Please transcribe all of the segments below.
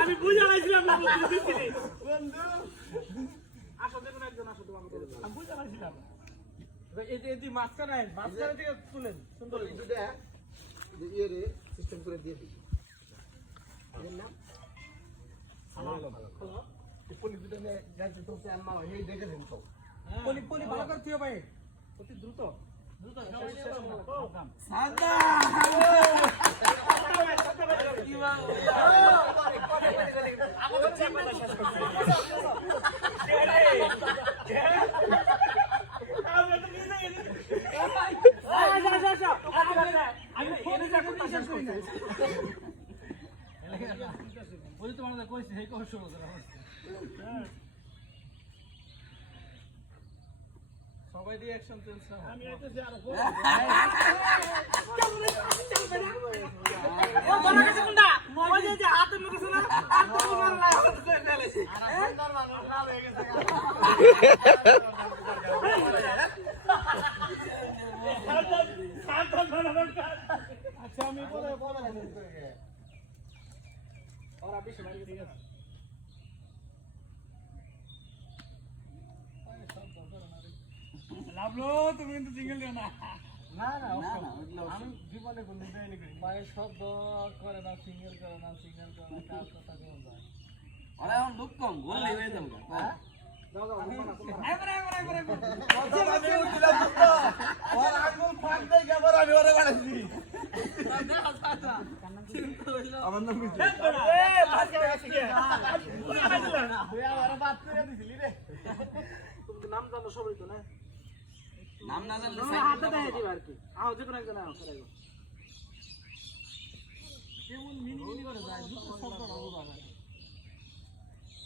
আমি বুঝে পাইছিলাম না বন্ধু আসো দেখুন একজন আসো তোমার আমি বুঝে পাইছিলাম এদি মাঝখানে থেকে তুলেন সুন্দর দুটো ইয়ে রে সিস্টেম করে দিয়ে দিই না পলি দুটো নিয়ে যাইতে তো আম্মা এই দেখে দেন তো পলি ভালো করে দিও ভাই অতি দ্রুত সাদা আমাদের চেম্বার শেষ করতে সবাই রিঅ্যাকশন চলছে আমি আইতেছি আর ও বড় কাছে কোনটা ওই যে হাতে মুখে না আর তো মারলা করে ফেলেছি আর সুন্দর মানুষ না হয়ে গেছে আচ্ছা আমি বলে ওরা বেশি মারি ঠিক আছে লাভলো তুমি কিন্তু সিঙ্গেল দিও না না না আমি জীবনে কোনো দেয়নি করি মায়ের শব্দ করে না সিঙ্গেল করে না কার কথা কোন যায় ওরা এখন লোক কম গোল হয়ে যাবে হ্যাঁ দাও দাও আইবরে কথা বাজে উঠলা তো ওর আঙ্গুল ফাট দেই গেবার আমি ওরে বানাইছি দেখা সাথা আমার নাম কি এ বাস কে গেছে কি তুই আমার বাত করে দিছিলি রে তুমি নাম জানো সবাই তো না নাম না জানলে হাতে দেয় দিবা আর কি আও যে কোন একজন আও করে কেমন মিনি করে যায় দুটো শব্দ না বুঝা না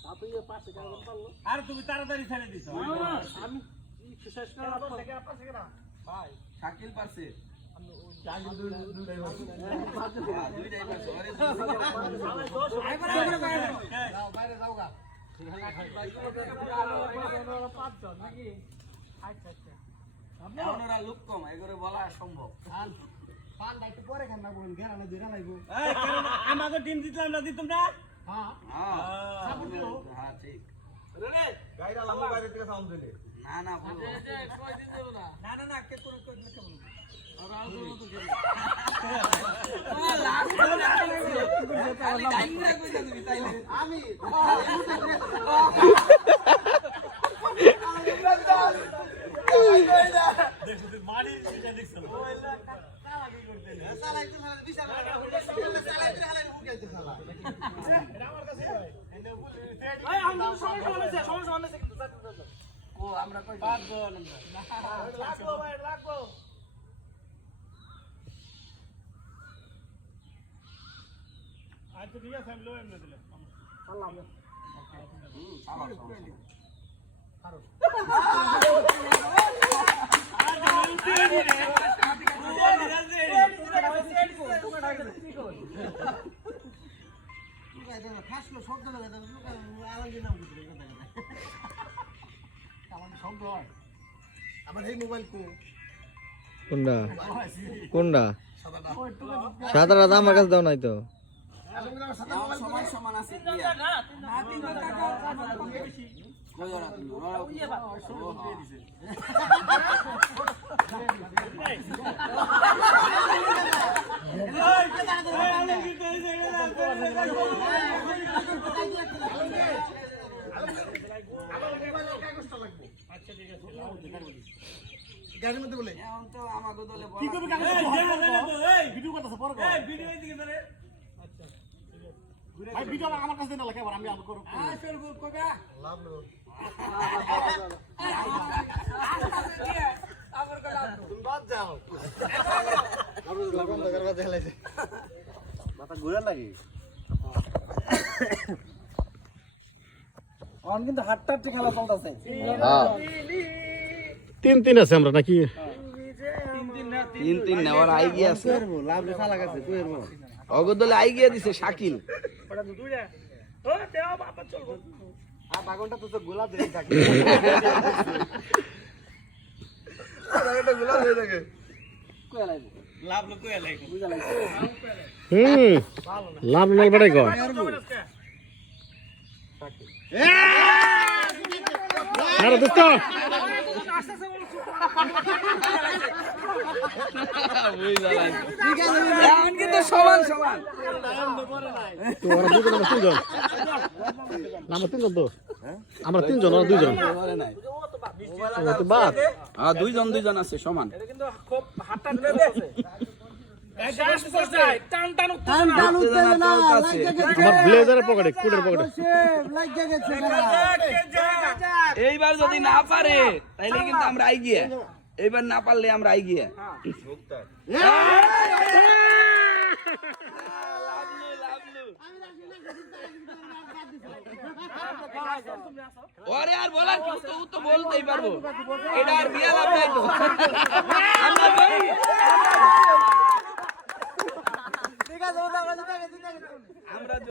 তাতেই পাশে কাজ করলো আর তুমি তাড়াতাড়ি ছেড়ে দিছো আমি শেষ করার পর থেকে পাশে কেন ভাই শাকিল পারছে শাকিল দুইটাই পারছে দুইটাই পারছে আরে যাও বাইরে যাও গা পাঁচজন নাকি আচ্ছা আচ্ছা আপনারা লোক কম এগুলো বলা সম্ভব পান একটু পরে খান না বলেন ঘেরানো দুইটা লাগবো এই কারণ আমাকে টিম জিতলাম না দিতাম না হ্যাঁ হ্যাঁ সাপোর্ট দিও হ্যাঁ ঠিক রে গাইরা লাম্বা বাইরে থেকে সাউন্ড দিলে না না বলো কই দিন দেব না না কে কোন কই দিলে কেমন আর আউ তো কেন ও লাস্ট আমি টাইমরা কই তুমি তাইলে আমি দেখো মারি সেটা দেখছো ওইলা কালা কি করতে না সালা একটু সালা বিশাল সালা একটু হালাই উঠাইতে সালা এটা আমার কাছে ভাই আমরা সমস্যা হচ্ছে কিন্তু ও আমরা কই পারবো আমরা লাগবো ভাই লাগবো আজ তো ঠিক আছে আমি লো এমনে দিলাম সালাম সালাম কারো ফাসলো শব্দ লাগে আলাদা নাম বুঝলে আমার শব্দ হয় আমার এই মোবাইল কোনটা সাদাটা আমার কাছে দাও নাই তো সমান সমান আছে গাড়ির মধ্যে বলে এখন তো আমাকে দলে কি করবে ভিডিও করতেছ পরে ভিডিও এদিকে ধরে আচ্ছা ভাই ভিডিও আমার কাছে না লাগে আমি আলো করব আসল বল কবে লাভ লো আমার কথা তুমি বাদ যাও আমি লগন করবা দেখাইছে মাথা ঘুরে লাগি অন কিন্তু হাতটা খেলা চলতেছে হ্যাঁ 3-3 আছে আমরা নাকি 3-3 নেওয়ার আই গিয়া আছে লাভ লেখা লাগাছে তুই এর অগদলে আই গিয়া দিছে শাকিল ওটা দুইটা ও দেও বাবা চলবো আর বাগনটা তো গোলা দিয়ে থাকে এটা গুলা হয়ে থাকে কই লাইবো লাভ লোক কই লাইবো বুঝা লাইছে লাভ নল বড়াই কর আরে দোস্ত এখন কিন্তু সমান সমান তো ওরা দুজন আমরা তিনজন তো আমরা তিনজন ওরা দুইজন ও তো বাদ দুইজন দুইজন আছে সমান কিন্তু খুব হাতটা দেবে টান টান উত্তেজনা আমার ব্লেজারের পকেটে কোটের পকেটে এইবার যদি না পারে তাইলে কিন্তু আমরা আইগিয়ে এইবার না পারলে আমরা আইগিয়ে ওরে আর বলার কি ও তো বলতেই পারবো এটা আর দিয়া লাভ নাই তো আমরা ভাই ঠিক আছে আমরা